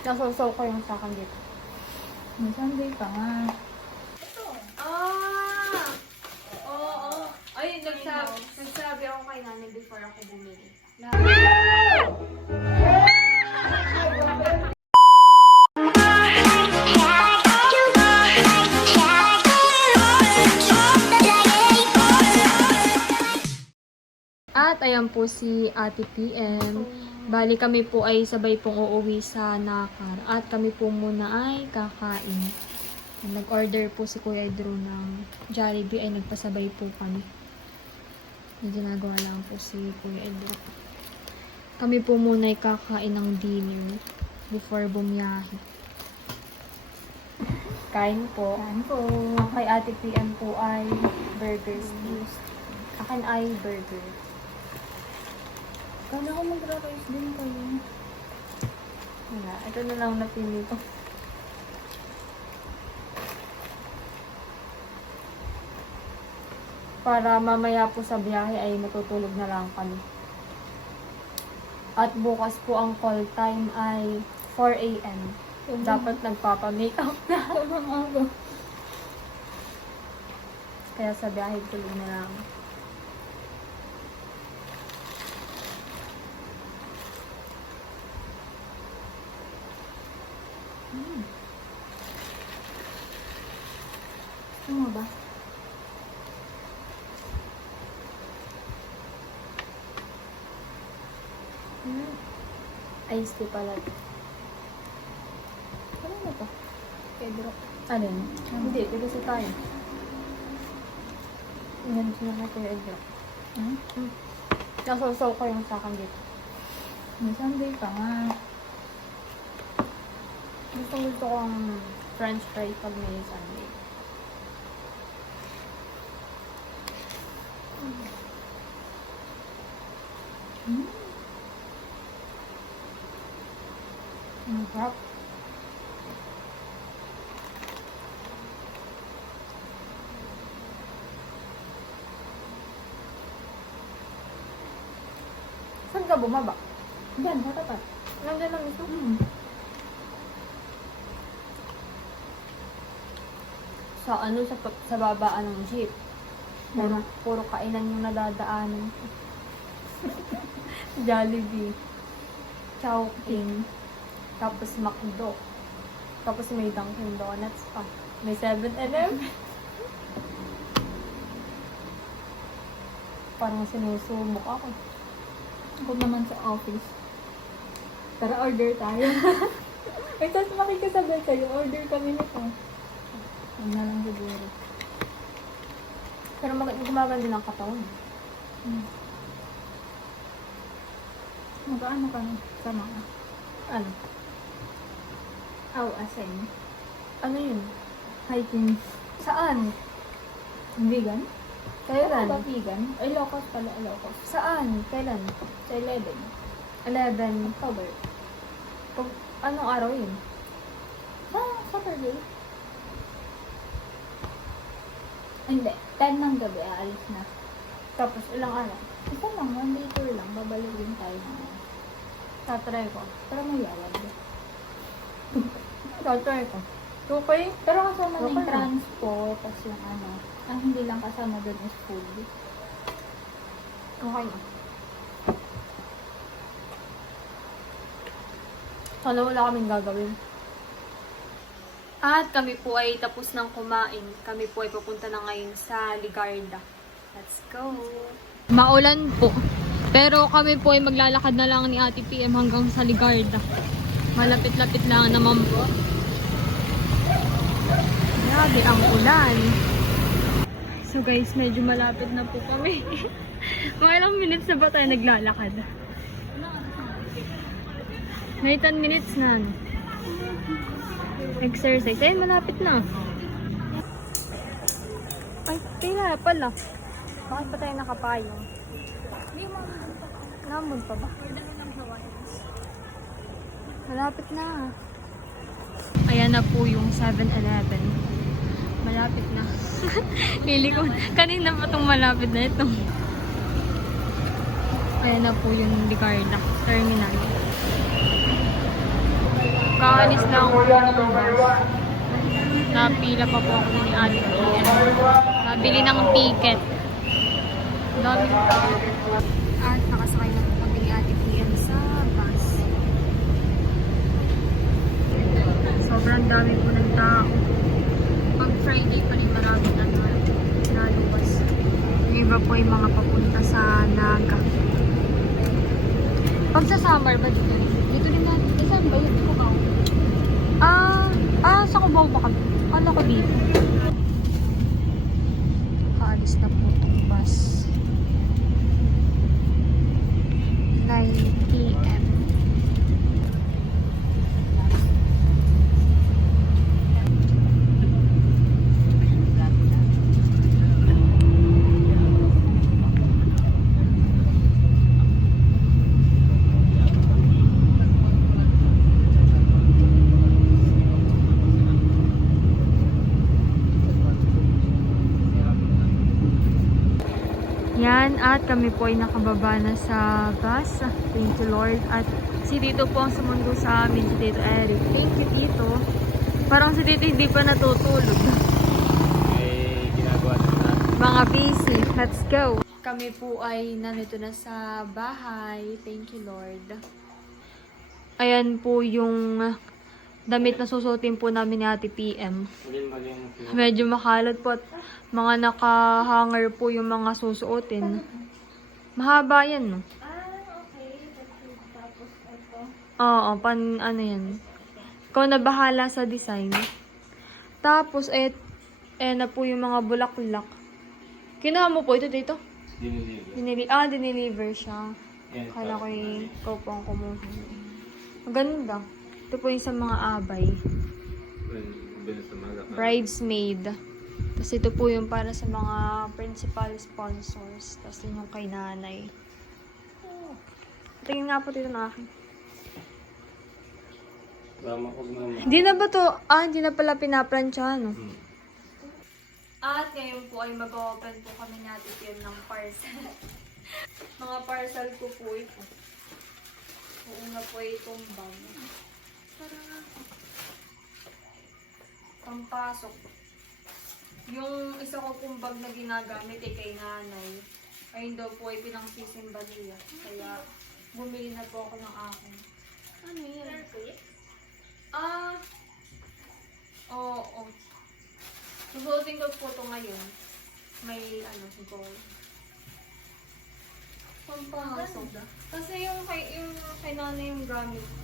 Nasasaw ko yung sa akin dito. May Sunday pa nga. Ah! Oo. Ay, nagsabi ako kay nanay before ako bumili. At ayan po si Ate PM. Bali kami po ay sabay pong uuwi sa Nakar. At kami po muna ay kakain. Nag-order po si Kuya Drew ng Jollibee ay nagpasabay po kami. May ginagawa lang po si Kuya Drew. Kami po muna ay kakain ng dinner before bumiyahe. Kain po. Saan po? Ang kay Ate PM po ay burger steak. Akin ay burger. Kala ko magra-rice din kayo. Wala. Ito na lang napili ko. Para mamaya po sa biyahe ay matutulog na lang kami. At bukas po ang call time ay 4 AM. Dapat nagpapa-makeup na. Sobrang aga. Kaya sa biyahe tulog na lang. Gusto mo ba? Iced tea pala. Ano na to? Pedro. Alin? Hindi, dito sa tayo. Yan sila na Kuya Edro. Nasasaw ko yung sa akin dito. May Sunday pa nga. Gusto kong french fries pag may Sunday. Ang sarap. Saan ka bumaba? Diyan, sa tapat. Nandiyan lang ito. Sa ano, sa babaan ng jeep. Puro kainan yung nadadaanan ko. Jollibee. Chowking. Tapos McDo. Tapos may Dunkin Donuts pa. May 7-Eleven. Parang sinusumok ako. Ako naman sa office. Tara, order tayo. Ay, tapos makikasabay kayo. Order kami nito. Huwag na lang siguro. Pero gumaganda ng katawan. Mag-ano ka na sa mga Ano? assign. Ano yun? Hiking. Saan? Vegan? Kailan? Ano ba vegan? Ay, locos pala. Locos. Saan? Kailan? Sa 11. 11. October. Anong araw yun? Saturday. Hindi. 10 ng gabi, aalis na. Tapos ilang araw? Ito lang, one day tour lang. Babalik din tayo ng Tatry ko. Pero may yawag. Tatry ko. Okay? Pero kasama na Okay yung na. transport, tapos yung ano, ang hindi lang kasama doon is food. Okay na. Sana wala kaming gagawin. At kami po ay tapos ng kumain. Kami po ay pupunta na ngayon sa Ligarda. Let's go! Maulan po. Pero kami po ay maglalakad na lang ni Ate PM hanggang sa Ligarda. Malapit-lapit lang naman po. Grabe ang ulan. So guys, medyo malapit na po kami. Mga ilang minutes na ba tayo naglalakad? May 10 minutes na. No? Exercise. Ayun, malapit na. Ay, pila pala. Bakit pa tayo nakapayong? Namon pa ba? Malapit na. Ayan na po yung 7-Eleven. Malapit na. Lili ko. Kanina pa itong malapit na ito. Ayan na po yung Ligarda Terminal. Kakaalis lang po ng bus. Napila pa po ako ni Ate PM. Nabili ng ticket. Dami ko pa. At nakasakay na po kami ni Ate PM sa bus. Sobrang dami po ng tao. Pag Friday pa rin marami na naluwas. Yung iba po yung mga papunta sa Naga. Pag sa summer ba dito rin? Dito din natin. Saan ba yun? Cubao. Sa Cubao ba kami? Ano ko dito? Kaalis na po itong bus. 9 p.m. Yan, at kami po ay nakababa na sa bus. Thank you, Lord. At si Tito po ang sumundo sa amin, si Tito Eric. Thank you, Tito. Parang si Tito hindi pa natutulog. May ginagawa na. Mga busy. Let's go. Kami po ay nandito na sa bahay. Thank you, Lord. Ayan po yung damit na susuotin po namin ni Ate PM. Medyo makalat po at mga naka-hanger po yung mga susuotin. Mahaba yan, no? Okay. Tapos ito. Oo, ano yan. Ikaw na bahala sa design. Tapos, na po yung mga bulaklak. Kinuha mo po ito dito? Dineliver siya. Kala ko ikaw po ang kumuha. Maganda. Ito po yung sa mga abay. Bridesmaid. Tapos ito po yung para sa mga principal sponsors. Tapos yun yung kay nanay. Tingin nga po dito na akin. Hindi na ba to? Hindi na pala pinaplansyahan, no? At ngayon po ay mag-open po kami natin yun ng parcel. Mga parcel ko po ito. Una po itong bag. Pampasok. Yung isa ko pong bag na ginagamit kay nanay. Ayun daw po ay pinangsisimba niya. Kaya bumili na po ako ng akin. Ano yan? Oo. Susuotin ko po ito ngayon. May siguro. Pampasok. Kasi yung kay nanay yung gamit ko.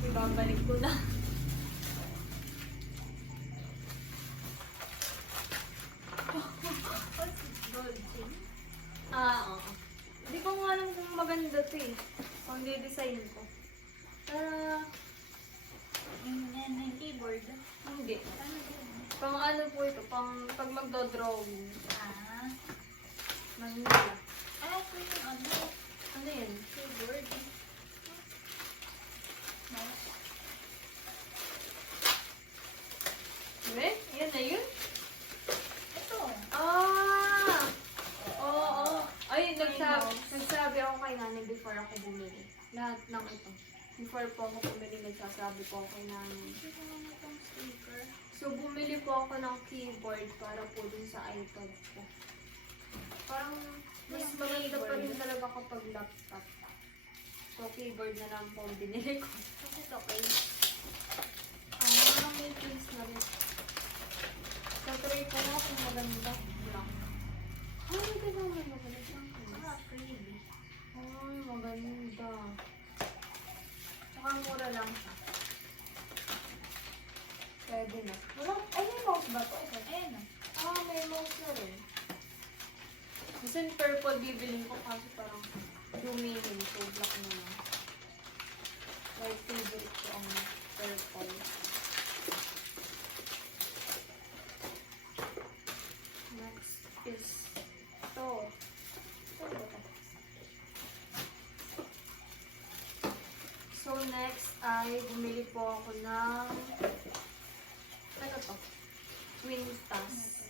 Ibabalik ko na. Oo. Hindi ko nga alam kung maganda ito eh. Kung di-design ko. Yung keyboard. Hindi. Pang ano po ito, pang pag magdo-drawing. Manila. Okay yung Ano yan? keyboard. Eh? Yan na yun? Ito. Oo. Ay, nagsabi ako kay nanay before ako bumili. Lahat ng ito. Before po ako bumili, nagsasabi po ako kay nanay. So, bumili po ako ng keyboard para po dun sa iPad ko. Parang, mas maganda pa rin talaga kapag laptop. So, keyboard na lang po ang binili ko. Kasi ito okay. May things na rin. So, try ko na kung maganda. Black. Hindi naman maganda siyang things. Pretty. Ay, maganda. Tsaka mura lang siya. Pwede na. Ay, may mouse ba ito? Ayan na. May mouse na rin. Kasi yung purple bibiling ko kasi parang lumihin. So, black na lang. My favorite ko ang purple. Next is ito. So, next ay bumili po ako ng ano to? Twin tas.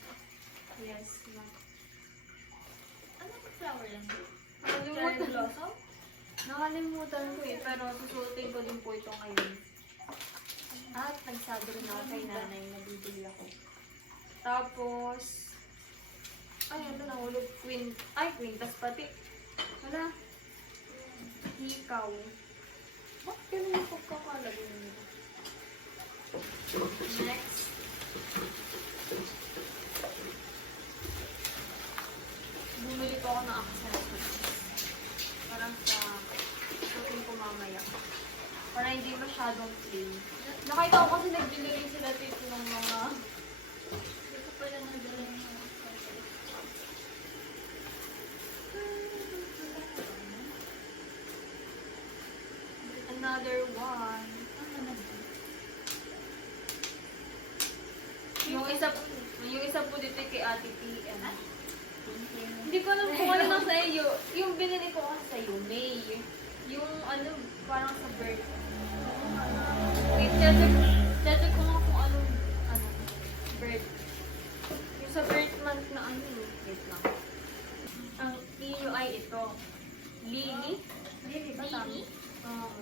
Yes, na. Anong flower yan? Nakalimutan ko eh, pero susuotin ko din po ito ngayon. At nagsado rin ako kay nanay na bibili ako. Tapos, ay, ano nahulog? Quintas pati. Wala. Hikaw. Bakit ganun yung pagkakalagay nito? Next. Bumili po ako ng accessories. Parang sa shopping ko mamaya. Para hindi masyadong clean. Nakita ko kasi nagbili rin sila dito ng mga... Hindi ko pala nagdala ng mga accessories. Another one. Yung isa po dito kay Ate PM. Hindi ko alam kung ano lang sa iyo. Yung binili ko kasi sa iyo, May. Yung ano, parang sa birth. Wait, check ko nga kung anong birth. Yung sa birth month na ano, wait lang. Ang iyo ay ito. Lily? Lily ba tama? Oo.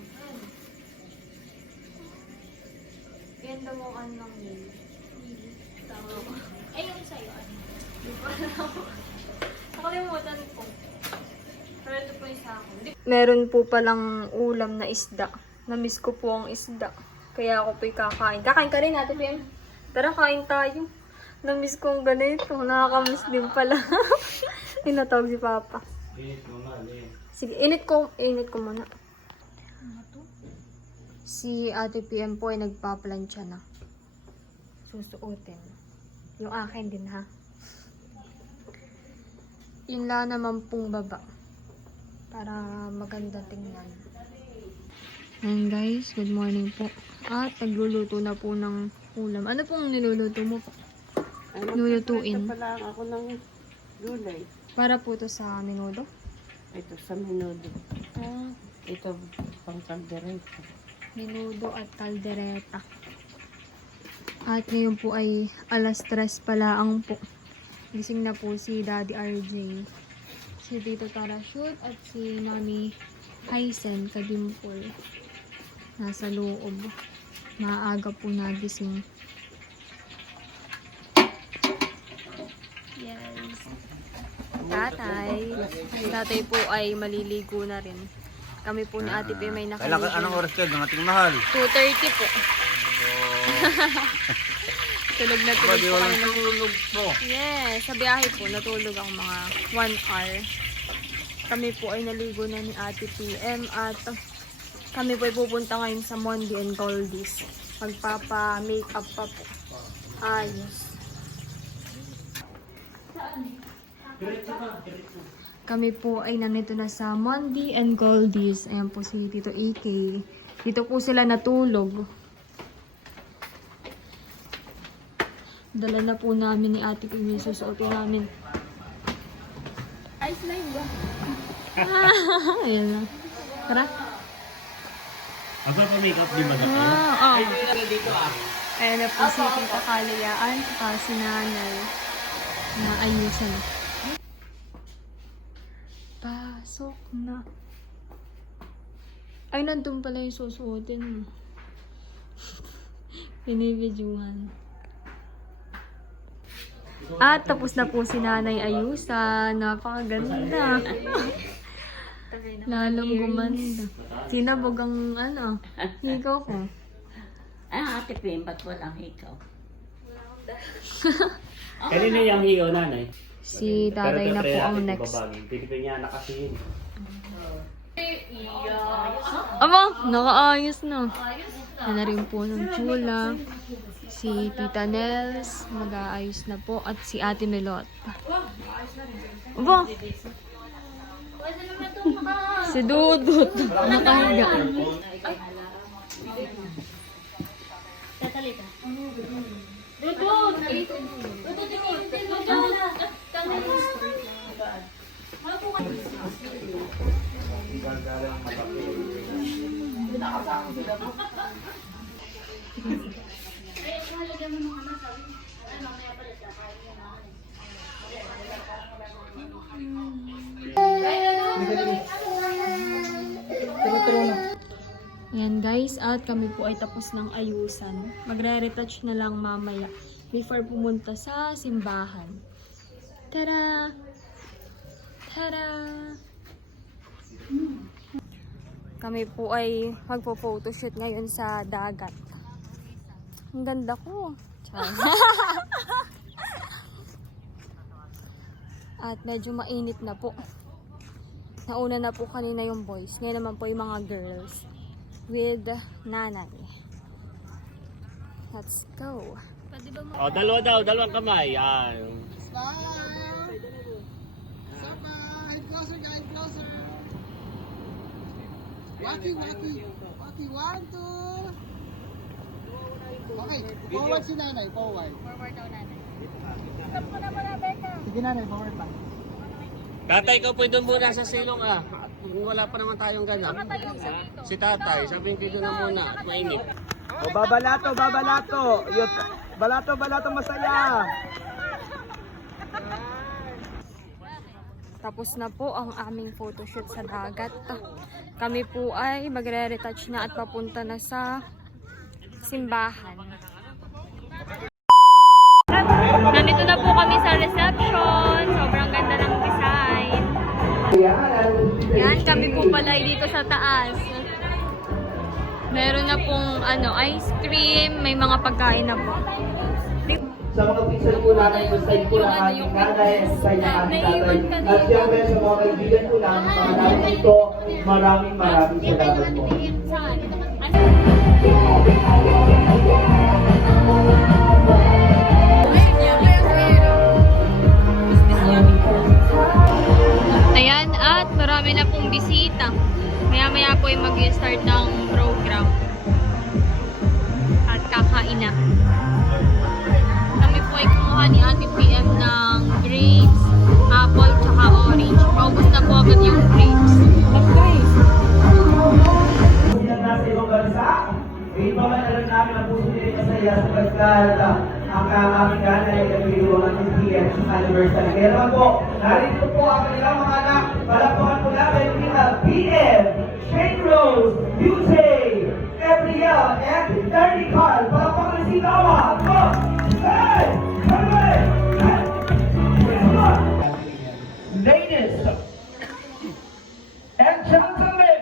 Ganda mo ano ng Lily. Lily. Tama ko. Ay, yung sa'yo, ano? Hindi ko alam. Nakalimutan ko. Pero ito po yung sa akin. Meron po palang ulam na isda. Namiss ko po ang isda. Kaya ako po'y kakain. Kakain ka rin natin, PM. Tara, kain tayo. Namiss ko ang ganito. Nakakamiss din pala. Tinatawag si Papa. Sige, init ko muna. Si Ate PM po ay nagpaplansya na. Susuotin. Yung akin din, ha? Yung la naman pong baba. Para maganda tingnan. Ayan guys, good morning po. At nagluluto na po ng ulam. Ano pong niluluto mo po? Lulutuin. Ito pala ako ng gulay. Para po to sa menudo? Ito sa menudo. Ah, Ito pang kaldereta. menudo at kaldereta. At ngayon po ay alas 3 pala ang po. Gising na po si Daddy RJ, si Tito Tarashoot at si Mami Hysen Kadimpol. Nasa loob. Maaga po nagising. Yes. Tatay. Si tatay po ay maliligo na rin. Kami po ni Ate Pim ay nakaligo. Anong oras kayo? Mga mahal. 2:30 po. Tulog na tulog po kami. Natulog po. Yes, sa biyahe po, natulog ako mga 1 hour. Kami po ay naligo na ni Ate PM at kami po ay pupunta ngayon sa Mondi and Goldies. Magpapa-makeup pa po. Ayos. Kami po ay nandito na sa Mondi and Goldies. Ayan po si Tito EK. Dito po sila natulog. Dala na po namin ni Ate Kim yung susuotin namin. Ice line ba? Ayan na. Tara. Ang pa makeup di ba na kayo? Wow. Ayan na po si Tita Kaliyaan. Si Nanay. Na ayusan. Pasok na. Ay, nandun pala yung susuotin mo. Pinibidyuhan. At tapos na po si Nanay Ayusa. Napakaganda. Lalong gumanda. Sinabog ang hikaw ko. Ate Pim, ba't walang ikaw? Kanina yung hiyo, nanay. Si tatay na po ang next. Pilipinas niya na kasi yun. Aba, nakaayos na. Yan na rin po ng chula. Si Tita Nels, mag-aayos na po. At si Ate Melot. Aba! Si Dudut. Nakahiga. Ayan guys, at kami po ay tapos ng ayusan. Magre-retouch na lang mamaya before pumunta sa simbahan. Tara! Tara! Kami po ay magpo-photoshoot ngayon sa dagat. Ang ganda ko. At medyo mainit na po. Nauna na po kanina yung boys. Ngayon naman po yung mga girls with nanay. Let's go. Pwede ba O, dalawa daw, dalawang kamay. Yan. Sabay! Closer guys, closer! Waki, waki! Waki, 1, 2! Okay, forward si nanay, forward. Forward daw nanay. Stop ko na muna, Becca! Sige nanay, forward pa. Tatay, ikaw pwede muna sa silong ah. Wala pa naman tayong ganap. Si tatay, sabihin dito na muna at mainit. O, babalato, babalato! Balato, balato, masaya! Tapos na po ang aming photoshoot sa dagat. Kami po ay magre-retouch na at papunta na sa simbahan. Nandito na po kami sa reception. Sobrang ganda ng design. Yan, kami po pala ay dito sa taas. Meron na pong ice cream, may mga pagkain na po. Sa mga pinsan po namin, sa side po ng aming nanay, sa side ng aming tatay. At siyempre sa mga kaibigan po namin, mga namin dito, maraming salamat po. Ayan, at marami na pong bisita. Maya-maya po ay mag-start ng program. At kakain na. Kami po ay kumuha ni Ate PM ng grapes, apple, tsaka orange. Paubos na po agad yung grapes. Yan nasa ibang bansa, ito man alam namin ang puso nila masaya sapagkat ang aming nanay ay nagbiruan ng 50th anniversary. Kaya naman po, narito po ang kanilang mga anak. Palapuan po namin ang PM, Shane Rose, Yusei, Gabrielle, and Ernie Carl. Palapuan si Tawa. Hey! Hey! Hey! Ladies and gentlemen,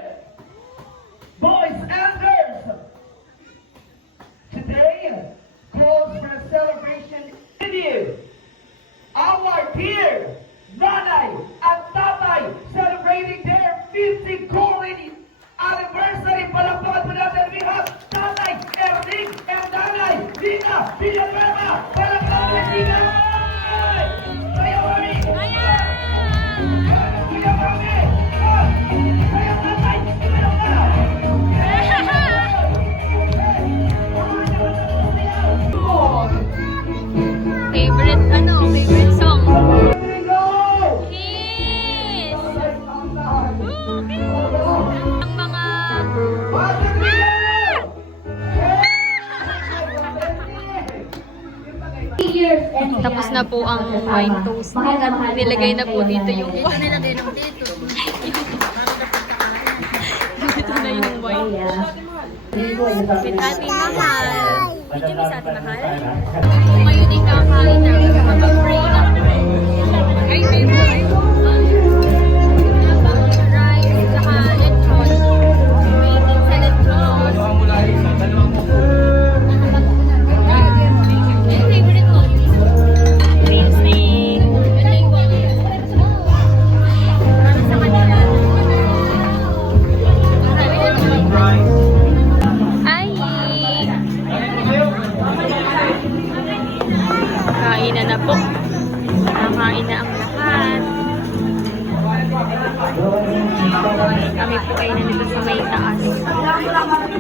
boys and girls, today calls for a celebration with you. Our dear Nanay at Tatay celebrating their 50th golden anniversary. Palakpakan po natin we have Tatay Erning and Nanay Dina Villanueva. Palakpakan Dina! Kaya mami! Kaya mami! Kaya tatay! Kaya Favorite song? Here we go! Kiss! Ang mga... Tapos na po ang wine toasting at nilagay na po dito yung wine. Nilagay na dito. Dito na yung wine. With Ate Mahal. Did you miss Ate Mahal? Kung ngayon ay kakain na, mag-pray na. Ay, may rice. Rice, saka lechon. Waiting sa lechon. Yung favorite ko. Crispy. Para sa kanila. Ay! Kain na po. Nakain na ang lahat. Kami po ay nandito sa may taas.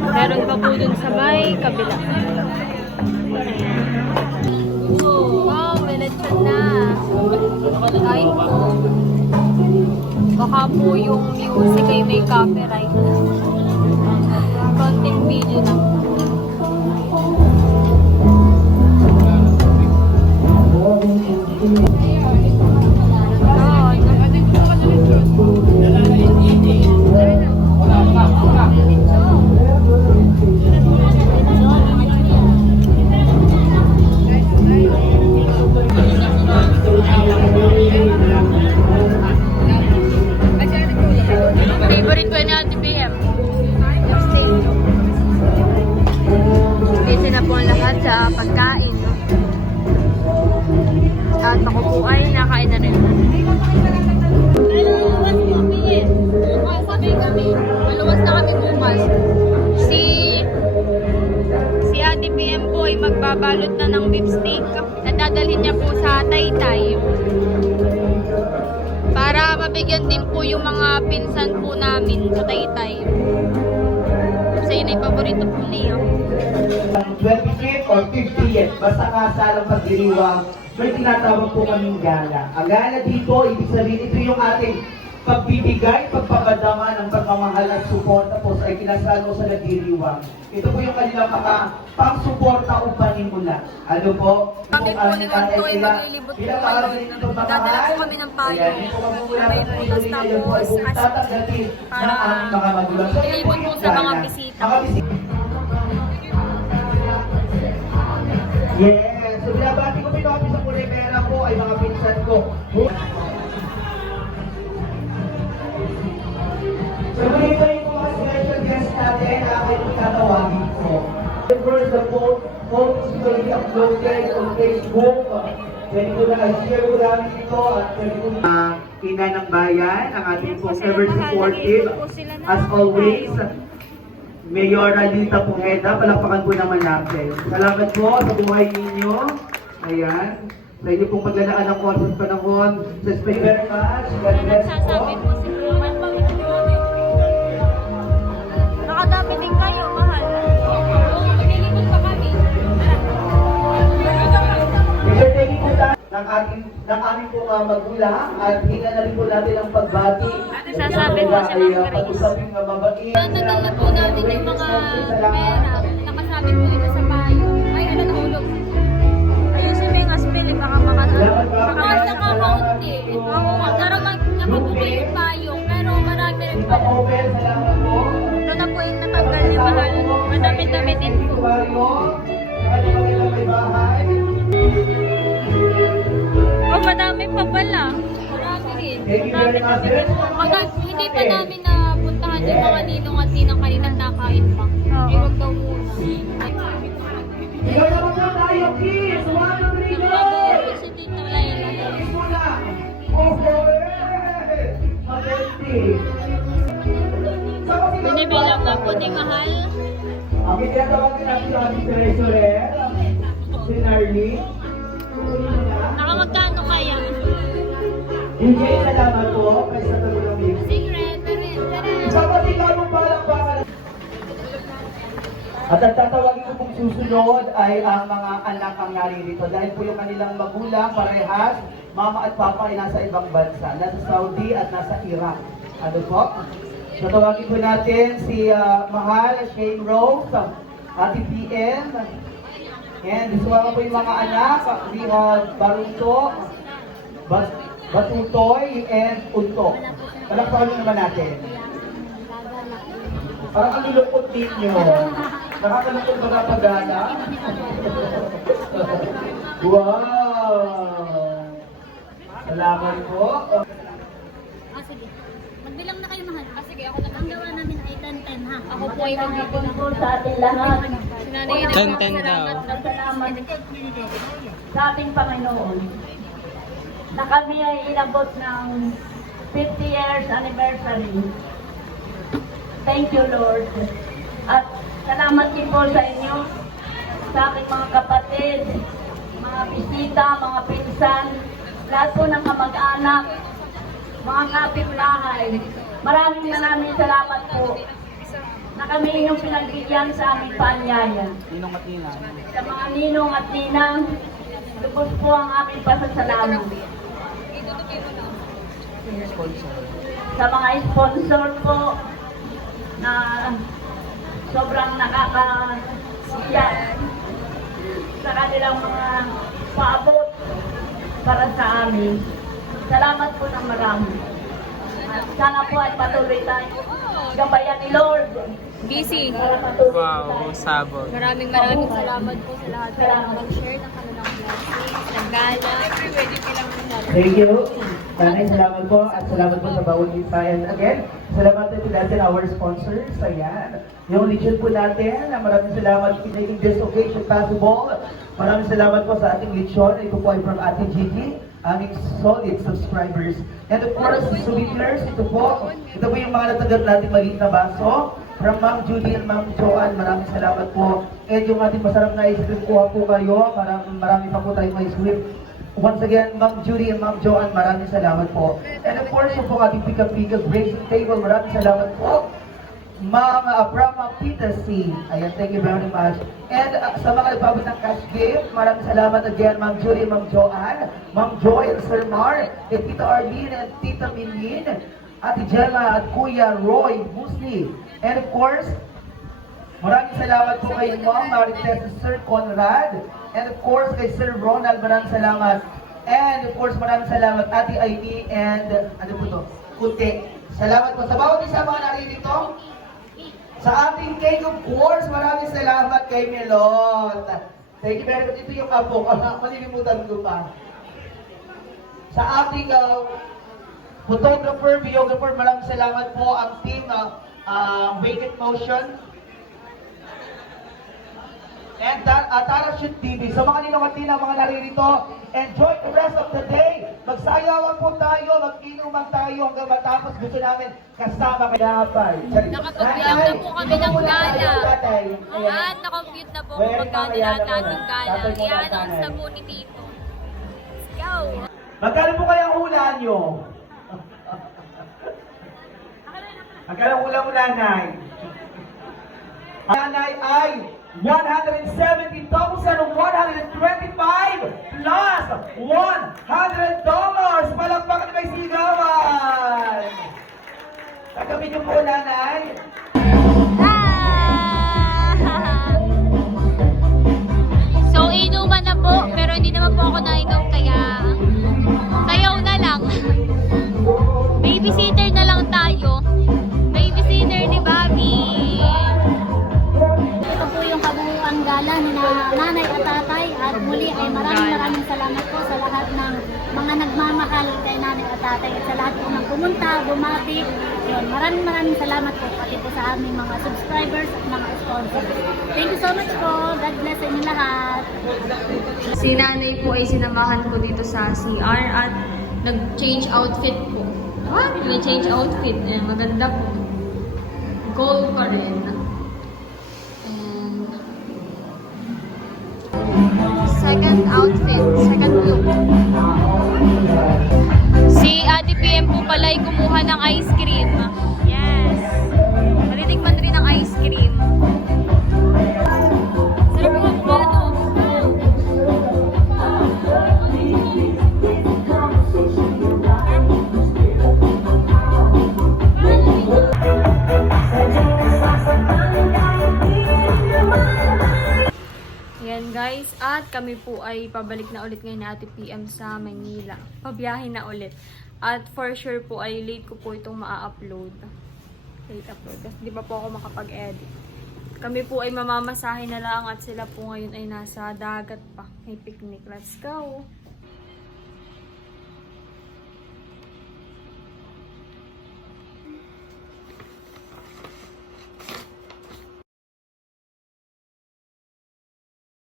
Meron pa po dun sa may kabila. Wow, may lechon na. Kain po. Baka po yung music ay may copyright. Content video lang. sa pagkain. No? At ako po ay nakain na rin. Maluwas na kami bukas. Si Ate PM po ay magbabalot na ng beef steak at dadalhin niya po sa Taytay. Para mabigyan din po yung mga pinsan po namin sa Taytay. Kasi yun ay paborito po niya. 25th or 50th, basta kasalang pagdiriwang, may tinatawag po kaming gala. Ang gala dito, ibig sabihin, ito yung ating pagbibigay, pagpapadama ng pagmamahal at suporta po sa ikinasalo sa nagdiriwang. Ito po yung kanilang pang-suporta o panimula. Ano po? Kami po ni Lord po ay maglilibot po ngayon. Dadala po kami ng payo. May putas tapos asin. Para ilibot po sa mga bisita. Yes! So binabati ko pinapis sa Puremera po ay mga pinsan ko. So ganito yung mga special guest natin na aking tatawagin ko. First, the photos will be uploaded on Facebook. Pwede ko na i-share ko namin ito at pwede ko na ina ng bayan, ang ating pong ever supportive. As always, Mayor Alita Pujeda, palakpakan po naman natin. Salamat po sa buhay ninyo. Ayan. Sa inyo pong paglalaan ng oras at panahon. So, thank you very much. God bless po. si Kuya. Nakadami din kayo, mahal. Nilibot pa kami. Mr. Thank you po ng aming pong magulang at hina na rin po natin ang pagbati. Sasabi po si Ma'am Grace. Pag-usapin na mabait. Natagal na po natin yung mga pera. Nakasabit po ito sa payo. Ay, ano nahulog? Ayusin mo yung aspel, baka baka nakakaunti. Napabuko yung payo, pero marami rin pa. Open, salamat po. Ito na po yung natanggal ni Mahal. Madami-dami din po. Ano ba yung may bahay? Oh, madami pa pala. Marami rin. Thank you very much. Hindi pa namin napuntahan yung mga ninong at ninang kanina nakain pa. Eh, wag daw muna. Ikaw naman po tayo, kids! One, two, three, go! Si Tito Laila. Kids muna! Okay! Magenty! Binibilang na po ni Mahal. Ang tinatawagin natin sa ating treasurer, si Narly. Nakamagkano kaya? DJ, salamat po. Kasi sa tulong niyo. Secret. Kapatid ka mong palakpakan. At ang tatawagin ko pong susunod ay ang mga anak ang naririto. Dahil po yung kanilang magulang, parehas, mama at papa ay nasa ibang bansa. Nasa Saudi at nasa Iraq. Ano po? Tatawagin po natin si Mahal, Shane Rose, Ate PM, and isuwa po yung mga anak. We have Baruto, Batutoy, and Unto. Palakpakan nyo naman natin. Parang ang lulukot ninyo. Nakakalukot ba kapagana? Wow! Salamat po. Sige. Magbilang na kayo, Mahal. Sige, ako na. Ang gawa namin ay 10-10, ha? Ako po ay magbibilang po sa ating lahat. Sinanay na Salamat sa ating Panginoon na kami ay inabot ng 50 years anniversary. Thank you, Lord. At salamat din po sa inyo, sa aking mga kapatid, mga bisita, mga pinsan, lahat po ng kamag-anak, mga kapitbahay. Maraming salamat po na kami inyong pinagbigyan sa aming paanyaya. Sa mga ninong at ninang, lubos po ang aming pasasalamat. Sa mga sponsor po na sobrang nakakasiyak sa kanilang mga paabot para sa amin. Salamat po ng marami. At sana po ay patuloy tayo gabayan ni Lord. Busy. Para matuloy Wow, sabog. Maraming salamat po sa lahat ng mag-share ng kanilang blessings, naggala. Pwede ko lang Thank you. Nanay, salamat po at salamat po sa bawat isa. And again, salamat din natin our sponsors. Ayan. Yung lechon po natin, maraming salamat for making this occasion possible. Maraming salamat po sa ating lechon. Ito po ay from Ate Gigi, aming solid subscribers. And of course, souvenirs, ito po yung mga natagat natin maliit na baso. From Ma'am Judy and Ma'am Joanne, maraming salamat po. And yung ating masarap na ice cream, kuha po kayo. Marami pa po tayong ice cream. Once again, Ma'am Judy and Ma'am Joanne, maraming salamat po. And of course, yung po ating pika-pika grazing table, maraming salamat po. Ma'am Abrama Peter C. Ayan, thank you very much. And sa mga nagpabot ng cash gift, maraming salamat again, Ma'am Judy and Ma'am Joanne, Ma'am Joy and Sir Mar, and Tita Arlene and Tita Minlin, Ate Gemma at Kuya Roy Musli. And of course, maraming salamat po kay Ma'am Marites and Sir Conrad. And of course, kay Sir Ronald, maraming salamat. And of course, maraming salamat Ate Amy and, ano po to? Kunti. Salamat po sa bawat isa mga naririto. Sa ating cake, of course, maraming salamat kay Melot. Thank you very much. Ito yung apo. Malilimutan ko pa. Sa ating photographer, videographer, maraming salamat po ang team Wake It Motion. And Tara Shoot TV. So mga ninong mga naririto, enjoy the rest of the day. Magsayawan po tayo, mag-inuman tayo hanggang matapos. Gusto namin kasama kaya pa. Nakapagbilang na po kami ng gala. At na-compute na po kung magkano lahat nating gala. I-announce na po ni Tito. Let's go! Magkano po kaya ang hula nyo? Magkano ang hula mo, nanay? Nanay ay 170,125 plus $100. Palakpakan may sigawan. Tagamit niyo po, nanay. So, inuman na po, pero hindi naman po ako nainom, kaya sayaw na lang. Babysitter na lang tayo. Babysitter ni Bobby. Ito po yung kabuuan gala ni nanay at tatay. At muli ay maraming salamat po sa lahat ng mga nagmamahal kay nanay at tatay. At sa lahat po ng pumunta, bumati. Yun, maraming salamat po pati po sa aming mga subscribers at mga sponsors. Thank you so much po. God bless sa inyo lahat. Si nanay po ay sinamahan ko dito sa CR at nag-change outfit po. What? Nag-change outfit. Eh, maganda po. Gold pa rin. And second outfit, second look. Si Ate PM po pala ay kumuha ng ice cream. Yes. Matitikman rin ng ice cream. Sarap po ang bato. Ayan guys, at kami po ay pabalik na ulit ngayon na Ate PM sa Manila. Pabiyahe na ulit. At for sure po ay late ko po itong maa-upload. Late upload. Kasi di pa po ako makapag-edit. Kami po ay mamamasahe na lang at sila po ngayon ay nasa dagat pa. May picnic. Let's go!